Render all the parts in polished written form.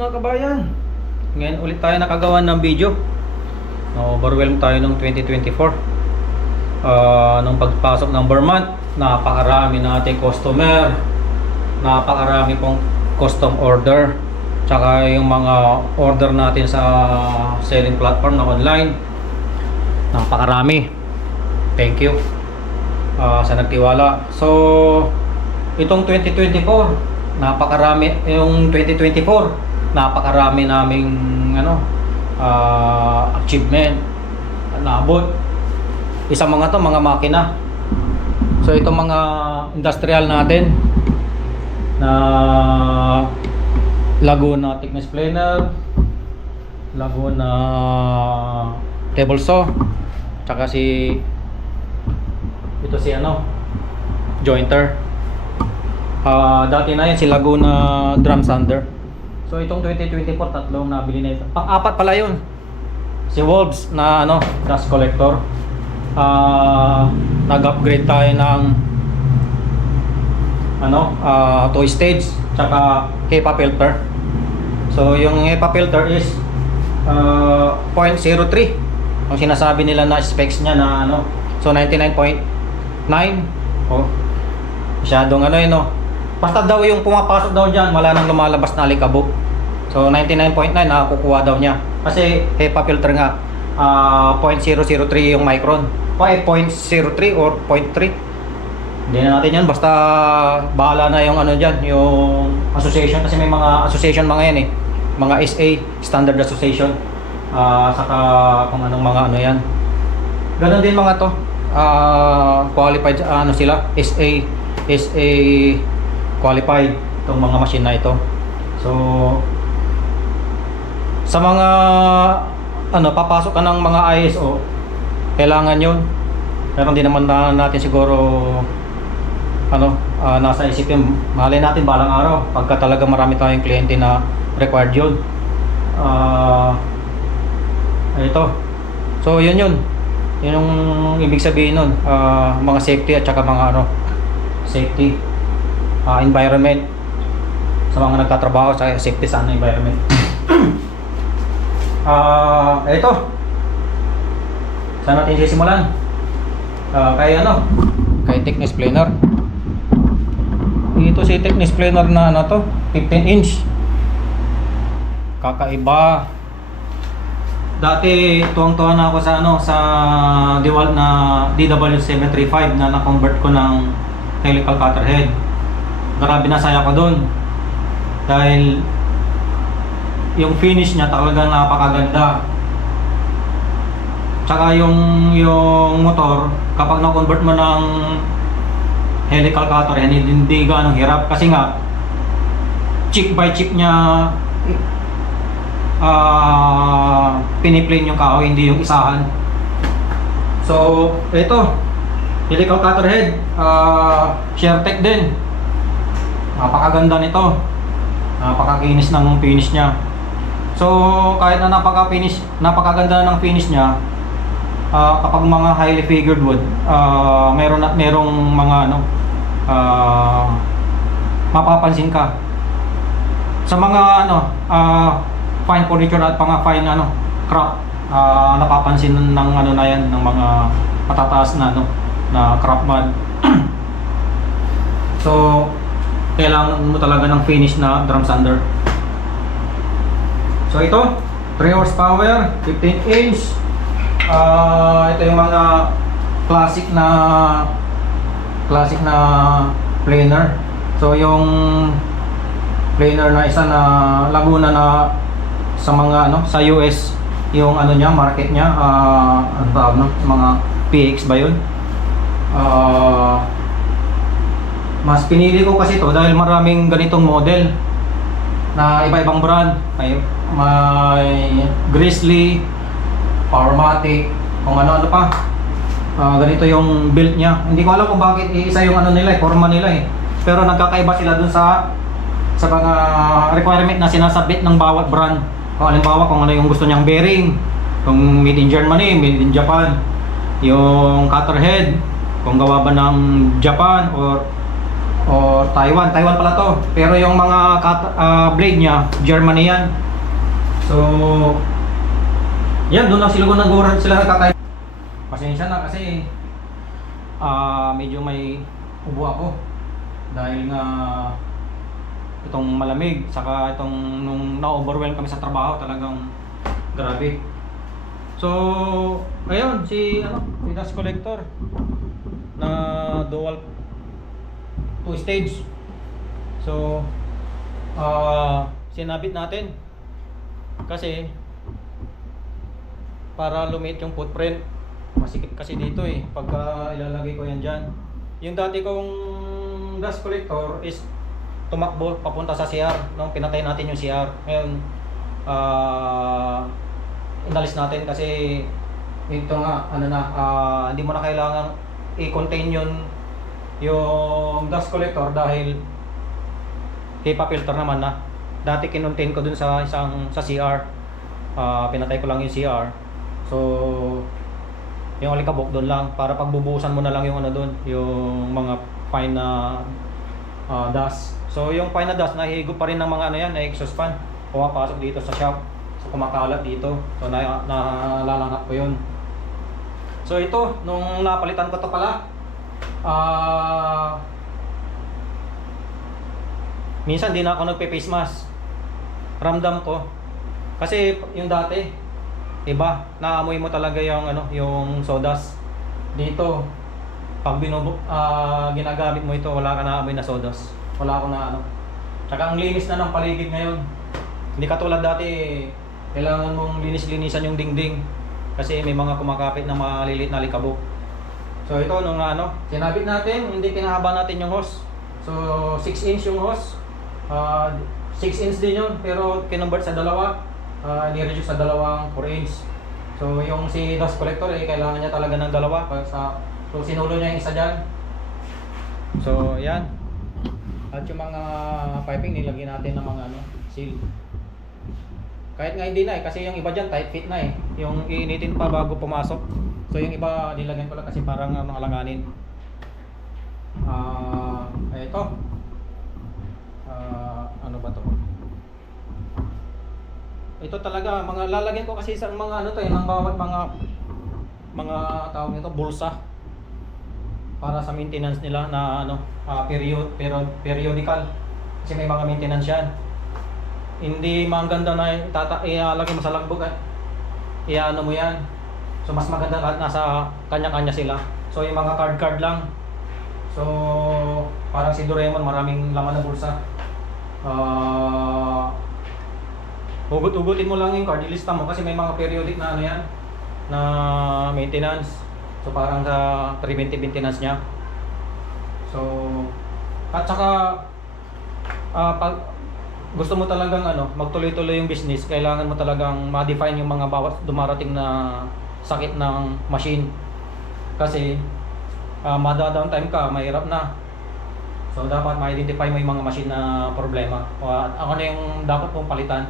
mga kabayan, ngayon ulit tayo nakagawa ng video. Overwhelmed tayo nung 2024. Nung pagpasok ng Vermont, napakarami nating customer, napakarami pong custom order, tsaka yung mga order natin sa selling platform na online, napakarami. Thank you sa nagtiwala. So itong 2024, napakarami. Yung 2024, napakarami naming achievement naabot. Isa mga to, mga makina. So itong mga industrial natin na Laguna thickness planer, Laguna table saw, tsaka ito si jointer. Dati na yan si Laguna drum sander. So itong 2024, tatlong nabili na ito. Pang-apat pala yun, si Wolves na dust collector. Nag-upgrade tayo ng two stage tsaka HEPA filter. So yung HEPA filter is 0.03 ang sinasabi nila na specs niya na so 99.9. Masyadong basta daw yung pumapasok daw dyan, wala nang lumalabas na alikabok. So 99.9 nakakukuha daw niya. Kasi HEPA filter nga 0.003 yung micron. 0.03 or 0.3. Hindi na natin yan. Basta bahala na yung dyan, yung association. Kasi may mga association mga yan mga SA, Standard Association. Saka kung anong mga yan. Ganon din mga to. Qualified sila. SA qualified itong mga machine na ito. So sa mga papasok ka ng mga ISO, kailangan yun. Pero hindi naman natin siguro nasa isip yun. Mahalin natin balang araw pagka talaga marami tayong kliyente na required yun. Ito. So yun yung ibig sabihin nun, mga safety at saka mga safety, environment sa mga nagtatrabaho, sa safety sa environment. Ito, saan natin sisimulan? Kay thickness planer. Ito si thickness planer na 15 inch. Kakaiba. Dati tuwang-tuwa na ako sa DeWalt na DW735 na na-convert ko ng helical cutter head. Grabe na saya ko doon. Dahil yung finish niya talagang napakaganda. Tsaka yung motor, kapag na-convert mo ng helical cutter head, hindi ganong hirap. Kasi nga, chip by chip niya piniplane yung kahoy, hindi yung isahan. So ito, helical cutter head, ShareTech din. Napakaganda nito, napakakinis ng finish niya. So kahit na napakaganda ng finish niya, kapag mga highly figured wood, merong mga mapapansin ka sa mga fine furniture at mga fine craft. Napapansin ng na yan, ng mga matataas na na craft mud. So kailangan mo talaga ng finish na drum sander. So ito, 3 horsepower, 15 inch. Ito yung mga classic na planer. So yung planer na isa na Laguna na sa mga sa US, yung niya, market niya, mga PX ba yun? Mas pinili ko kasi ito dahil maraming ganitong model na iba-ibang brand. May Grizzly, Powermatic, kung ano pa. Ganito yung build niya. Hindi ko alam kung bakit isa yung nila, forma nila Pero nagkakaiba sila dun sa mga requirement na sinasabit ng bawat brand. Kung halimbawa kung ano yung gusto niyang bearing, kung made in Germany, made in Japan, yung cutter head, kung gawa ba ng Japan or O Taiwan, Taiwan pala to. Pero yung mga blade niya, Germany yan. So, yan, doon lang sila nagkakay. Pasensya na kasi medyo may ubo ako. Dahil nga itong malamig, saka itong nung na-overwhelm kami sa trabaho, talagang grabe. So, ayun, si dust collector na dual 2 stage. So, sinabit natin kasi para lumit yung footprint. Masikip kasi dito eh pagka ilalagay ko yan dyan. Yung dati kong dust collector is tumakbo papunta sa CR nung pinatay natin yung CR. Ngayon inalis natin kasi ito nga hindi mo na kailangan i-contain yung dust collector dahil HEPA filter naman na. Dati kinontain ko dun sa CR. Pinatay ko lang yung CR. So yung alikabok doon lang para pagbubuhusan mo na lang yung doon, yung mga fine na dust. So yung fine na dust nahihigop pa rin ng mga yan, na exhaust fan. Pumapasok dito sa shop. So kumakalat dito. So nalalangat ko yun. So ito, nung napalitan ko to pala, minsan di na ako nagpe-face mask. Ramdam ko. Kasi yung dati, iba, naamoy mo talaga yung sawdust. Dito, pag ginagamit mo ito, wala ka naamoy na sawdust. Wala ako na Tsaka ang linis na ng paligid ngayon. Hindi katulad dati, kailangan mong linis-linisan yung dingding. Kasi may mga kumakapit na maliliit na alikabok. So ito, nung sinabit natin, hindi pinahaba natin yung hose. So 6 inch yung hose. 6 inch din yun, pero kinonvert sa dalawa. Ni-reduce sa 4 inch. So yung si dust collector kailangan niya talaga ng dalawa. So sinulo niya yung isa dyan. So yan. At yung mga piping nilagyan natin ng mga seal. Kahit nga hindi na kasi yung iba dyan tight fit na yung iinitin pa bago pumasok. So yung iba nilagyan ko lang kasi parang alanganin. Ito. Ano ba to? Ito talaga mga lalagyan ko kasi sa mga ng bawat mga tawag nito bulsa para sa maintenance nila na periodical kasi may mga maintenance yan. Hindi maganda na ilalagay mo sa logbook mo yan. So mas maganda nasa kanya-kanya sila. So yung mga card lang. So parang si Doraemon, maraming laman na bulsa. Hugot-hugutin mo lang yung card, ilista mo kasi may mga periodic na yan na maintenance. So parang sa preventive maintenance niya. So at saka pag gusto mo talagang magtuloy-tuloy yung business, kailangan mo talagang ma-define yung mga bawat dumarating na sakit ng machine. Kasi mada-downtime ka, mahirap na. So dapat ma-identify mo yung mga machine na problema. Ano na yung dapat mong palitan.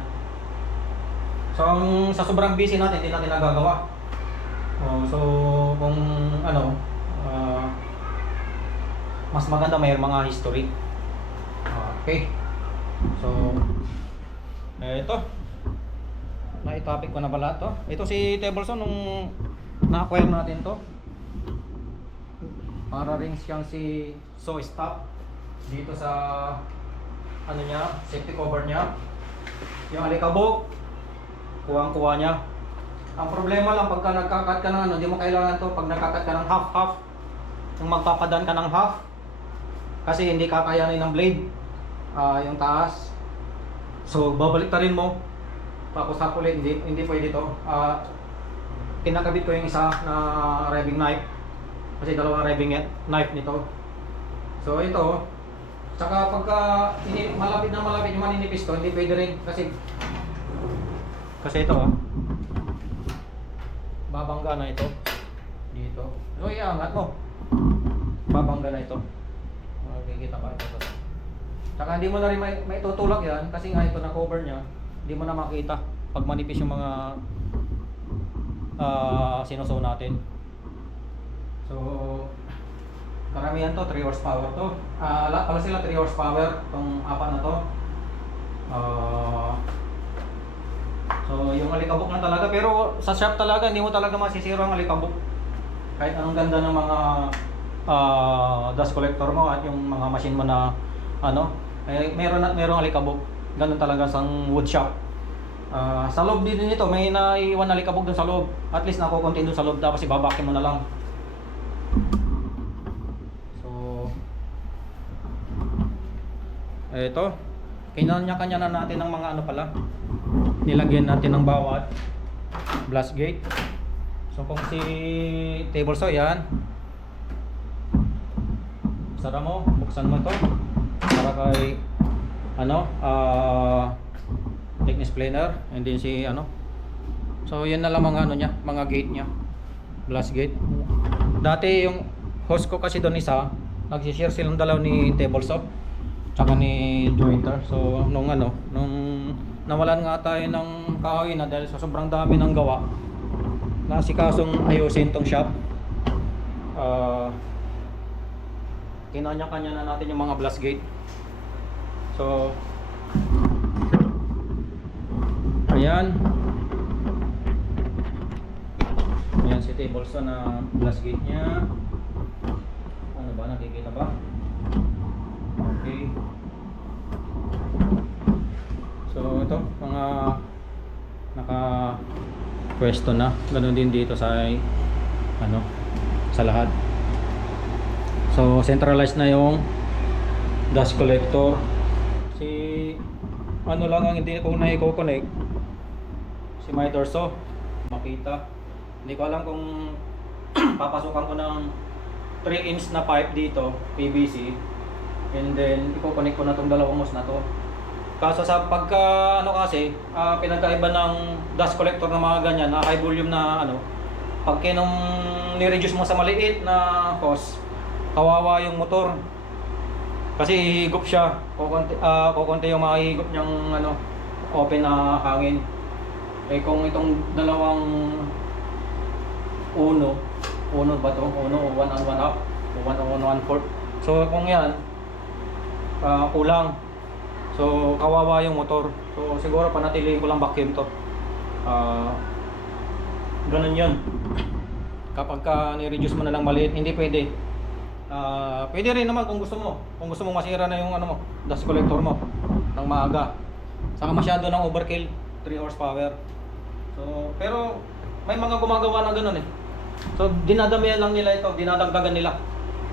So sa sobrang busy natin, hindi natin nagagawa. So kung mas maganda may mga history. Okay. So ito. Na-topic ko na pala to. Ito si Tebelson nung na-acquire natin to. Para rin siyang si stop dito sa niya, safety cover niya. Yung alikabok, kuwang-kuwa niya. Ang problema lang pagka nagkakat ka ng hindi mo kailangan to pag nagkakat ka ng half. Yung magpapadan ka ng half. Kasi hindi kakayanin ng blade. Yung taas. So babalik ta rin mo. Tapos ulit, hindi pwede to. Kinakabit ko yung isa na riving knife. Kasi dalawang riving knife nito. So ito, tsaka pagka malapit yung maninipis to, hindi pwede rin kasi ito babangga na ito dito. So iangat mo, babangga na ito. Makikita pa ito. Tsaka hindi mo na rin may tutulak yan kasi nga ito na cover nya, hindi mo na makita pag manipis yung mga sinuso natin. So Karamihan to 3 horsepower to. Lahat pala sila 3 horsepower tong apat na to. So yung alikabok lang talaga, pero sa shop talaga hindi mo talaga masisira ang alikabok. Kahit anong ganda ng mga dust collector mo at yung mga machine mo na ano, merong alikabok. Ganun talaga sa wood shop. Sa loob din nito may naiwan na alikabok dun sa loob. At least nakukunti dun sa loob, tapos ibabakin mo na lang. Ito, kinanya-kanya na natin ng mga ano pala. Nilagyan natin ng bawat blast gate. So kung si table saw yan, sara mo, buksan mo to para kay ano, thickness planer, and then si ano. So yan na lang mga ano niya, mga gate niya. Blast gate. Dati yung host ko kasi doon isa, nag-share silang dalaw ni table saw tsaka ni jointer. So nung nawalan nga tayo ng kahoy na dahil sa sobrang dami ng gawa, nasikasong ayusin tong shop, kinanya-kanya na natin yung mga blast gate. So ayan si table saw na blast gate nya. Ano ba, nakikita ba? Okay. So ito, mga naka pwesto na. Ganun din dito sa ano, sa lahat. So centralized na yung dust collector. Si ano lang ang hindi ko na i-connect, si miter saw. Makita. Hindi ko alam kung papasukan ko ng 3-inch na pipe dito, PVC. And then i-connect ko na tong dalawang hose na to. Kaso sa pagka ano kasi, pinagkaiba ng dust collector na mga ganyan na high volume na ano, pag kinong ni-reduce mo sa maliit na hose, kawawa yung motor. Kasi hihigop siya, kukunti yung mahihigop niyang ano, open na hangin. Eh kung itong dalawang uno ba to? Uno, 1 and 1 half, o 1 and 1/4. So kung yan, kulang. So kawawa yung motor. So siguro panatilihin ko lang vacuum to. Ganun yun. Kapag ni-reduce mo na lang maliit, hindi pwede. Pwede rin naman kung gusto mo. Kung gusto mo masira na yung ano mo, dust collector mo ng maaga. Saka masyado ng overkill, 3 horsepower. So pero may mga gumagawa na ganun eh. So dinadamihan lang nila ito, dinadagdagan nila.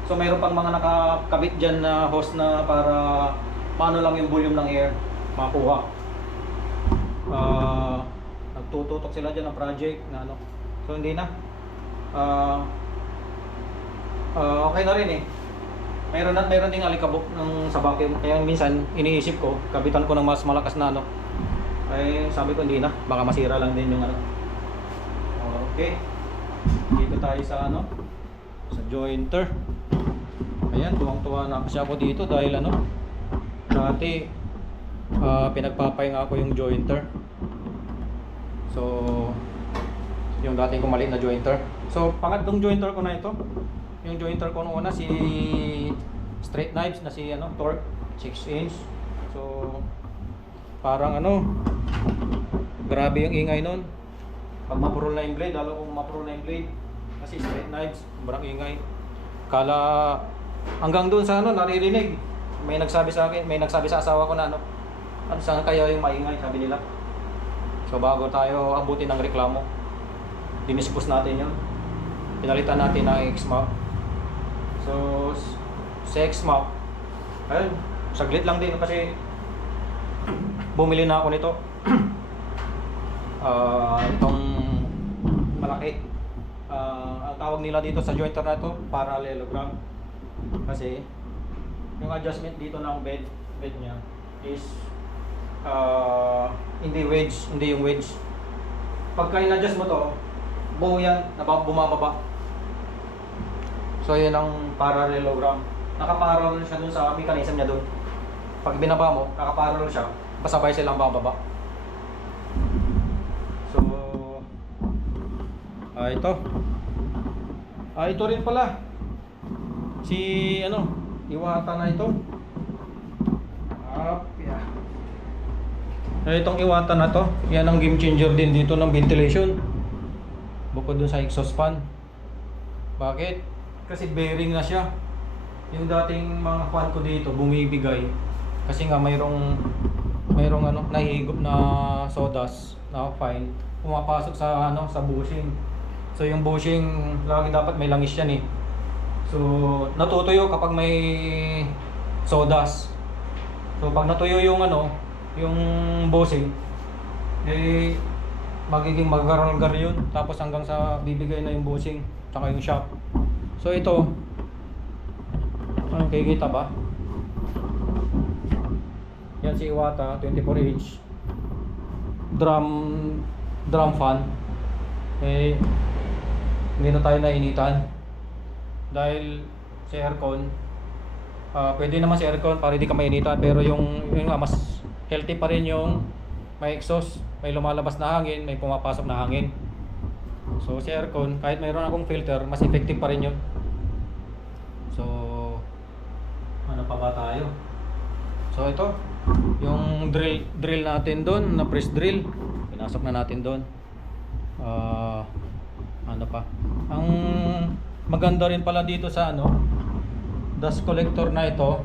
So mayroon pang mga nakakabit dyan na hose na para paano lang yung volume ng air makuha. Nagtututok sila dyan ng project na ano. So hindi na. Okay na rin eh. Mayroon ding alikabok ng sa vacuum. Kaya minsan iniisip ko, kabitan ko ng mas malakas na ano. Ay sabi ko hindi na, baka masira lang din yung ano. Okay. Dito tayo sa ano, sa jointer. Ayan, tuwang-tuwa na kasi ako dito dahil ano, dati pinagpapahinga ako yung jointer. So yung dating kong maliit na jointer. So pangatlong jointer ko na ito. Yung jointer ko noon una si straight knives na si ano, Torque 6-inch. So parang ano, grabe yung ingay nun. Pag mapurol na yung blade, lalo kung mapurol na yung blade, kasi straight knives, sobrang ingay. Kala hanggang doon sa ano, naririnig. May nagsabi sa asawa ko na ano saan kaya yung maingay, sabi nila. So bago tayo abutin ng reklamo, dinispose natin yun. Pinalitan natin ng X-map. So sa X-map, ayun, saglit lang din kasi bumili na ako nito. Itong malaki. Ang tawag nila dito sa jointer na ito, parallelogram. Kasi yung adjustment dito ng bed niya is hindi yung wedge. Pagka in-adjust mo to, buo yan, bumababa. So yun ang parallelogram. Nakaparallel siya dun sa mechanism niya dun. Pag binaba mo, nakaparallel siya, pasabay silang bababa. So ito rin pala Si ano, Iwata na ito. Yeah. Itong Iwata na to, yan ang game changer din dito ng ventilation. Bukod dun sa exhaust fan. Bakit? Kasi bearing na siya. Yung dating mga fan ko dito bumibigay. Kasi nga mayroong ano, nahihigop na sawdust na fine pumapasok sa ano, sa bushing. So yung bushing lagi dapat may langis yan eh. So natutuyo kapag may sawdust. So pag natuyo yung ano, yung bushing, eh magiging magaralgar yun. Tapos hanggang sa bibigay na yung bushing tsaka yung shock. So ito, ano, kikita ba? Yan si Iwata 24 inch drum fan. Eh hindi na tayo nainitan dahil sa aircon. Pwede naman sa aircon para hindi ka mainitan, pero yung nga mas healthy pa rin yung may exhaust, may lumalabas na hangin, may pumapasok na hangin. So sa aircon, kahit mayroon akong filter, mas effective pa rin yun. So ano pa ba tayo? So ito, yung drill natin doon, na press drill, pinasok na natin doon. Ano pa? Ang maganda rin pala dito sa ano, dust collector na ito.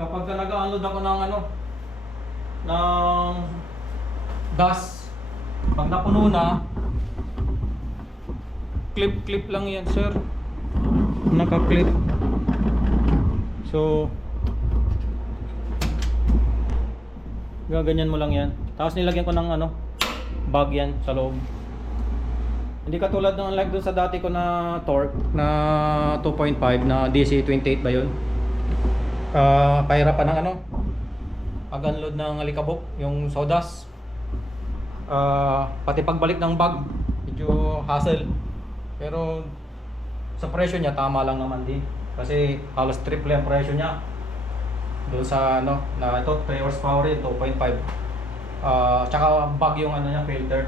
Kapag nag-unload ako ng ano, ng dust, pag napuno na, clip lang yan, sir. Naka-clip. So gaganyan mo lang yan. Tapos nilagyan ko ng ano, bag yan sa loob. Hindi katulad ng like dun sa dati ko na torque na 2.5 na DC28 ba yun? Pahirapan ng ano, pag-unload ng alikabok, yung sawdust. Pati pagbalik ng bag, medyo hassle. Pero sa presyo niya, tama lang naman din. Kasi halos triple ang presyo niya. Doon sa ano, na ito 3 horsepower yun, 2.5. Tsaka bag yung ano niya, filter.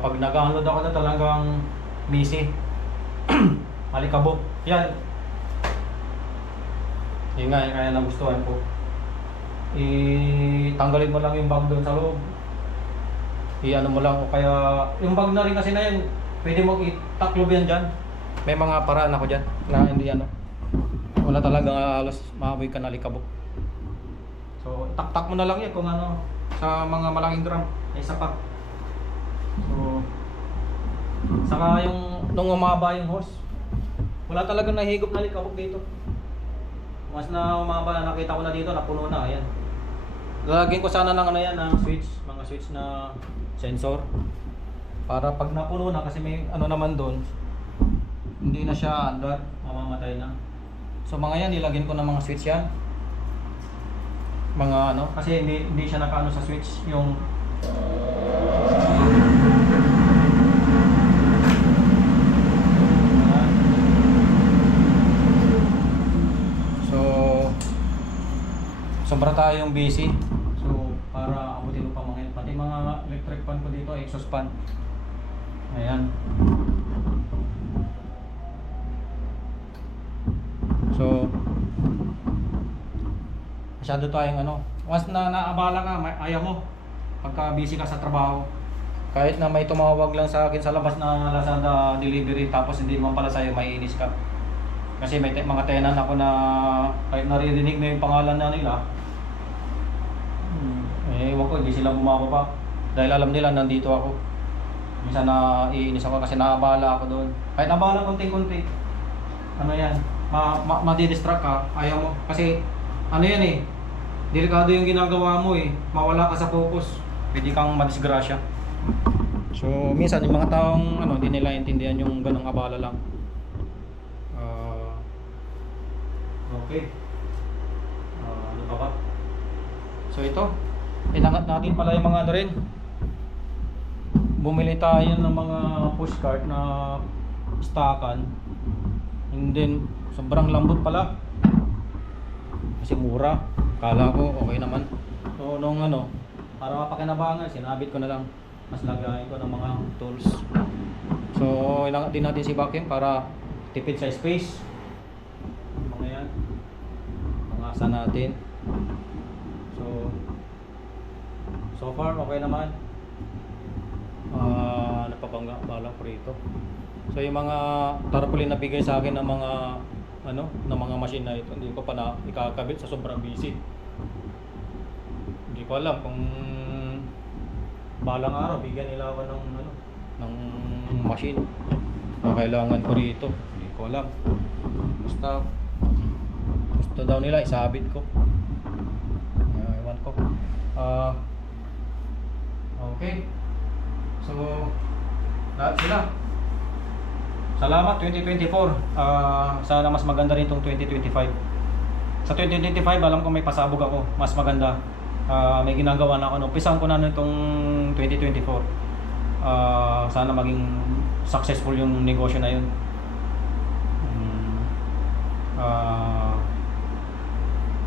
Pag nag-unload ako na talagang misi. Alikabok. Yan. Yun nga, kaya nagustuhan ko. Tanggalin mo lang yung bag doon sa loob. Ano mo lang, o kaya yung bag na rin kasi na yan, pwede mo itaklob yan dyan. May mga paraan ako dyan na hindi ano, wala talagang halos maamoy ka na alikabok. So tak mo na lang yan kung ano, sa mga malaking drum ay sapat. So saka yung nung umaba yung hose, wala talagang nahigop na alikabok dito. Mas na umaba na, nakita ko na dito, napuno na. Ayan, lalagyan ko sana ng ano yan, ng switch, mga switch na sensor, para pag napuno na, kasi may ano naman doon, hindi na siya under, mamamatay na. So mga yan, nilagyan ko ng mga switch yan. Mga ano, kasi hindi siya nakaano sa switch, yung so sobra tayong busy. So para abutin mo pa mga, pati mga electric fan ko dito, exhaust fan. Ayan. So masyado tayong ano, once na naabala ka, ayaw mo pagka busy ka sa trabaho, kahit na may tumawag lang sa akin sa labas na Lazada delivery, tapos hindi naman pala sa'yo, maiinis ka. Kasi may mga tenant ako na kahit naririnig mo yung pangalan na nila, ewan ko, hindi sila bumababa dahil alam nila nandito ako. Minsan na iinis ako kasi naabala ako doon, kahit naabala konting-konti, ano yan, madidistract ka, ayaw mo. Kasi ano yan eh, delikado yung ginagawa mo eh, mawala ka sa focus, pwede kang madisgrasya. So minsan yung mga taong ano, hindi nila intindihan yung ganong abala lang. Okay, ano pa ba? So ito, inangat natin pala yung mga ano rin. Bumili tayo ng mga pushcart na stockan, and then sobrang lambot pala kasi mura. Kala ko okay naman. So nung ano, para mapakinabangan, sinabit ko na lang, mas lagayin ko ng mga tools. So, ilangat din natin si vacuum para tipid sa space. Mga yan. Mga asa natin. So far, okay naman. Napabangga bala ko rito. So, yung mga tarpaulin na bigay sa akin ng mga ng mga machine na ito, hindi ko pa na ikakabit sa sobrang busy. Hindi ko alam kung balang araw bigyan nila ako ng machine na kailangan ko rito. Hindi ko alam. Basta gusto daw nila isabit ko. Ewan ko. Okay. So, lahat sila. Salamat 2024. Sana mas maganda rin itong 2025. Sa 2025, alam ko may pasabog ako. Mas maganda. May ginagawa na ako. Umpisahan ko na itong 2024. Sana maging successful yung negosyo na yun.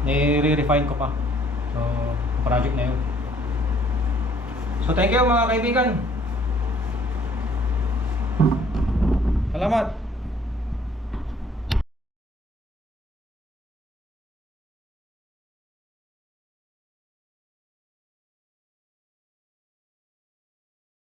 Nire-refine ko pa. So, project na yun. So, thank you mga kaibigan. Salamat.